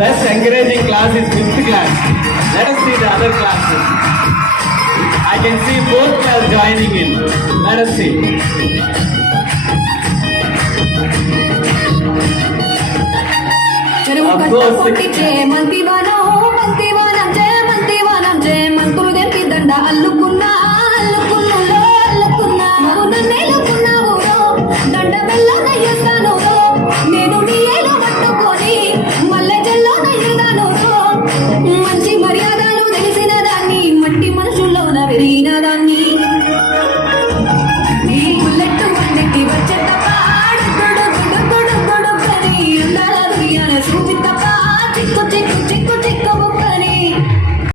best encouraging class is 5th class. Let us see the other classes. I can see 4th class joining in. Let us see. Of course, 6th class.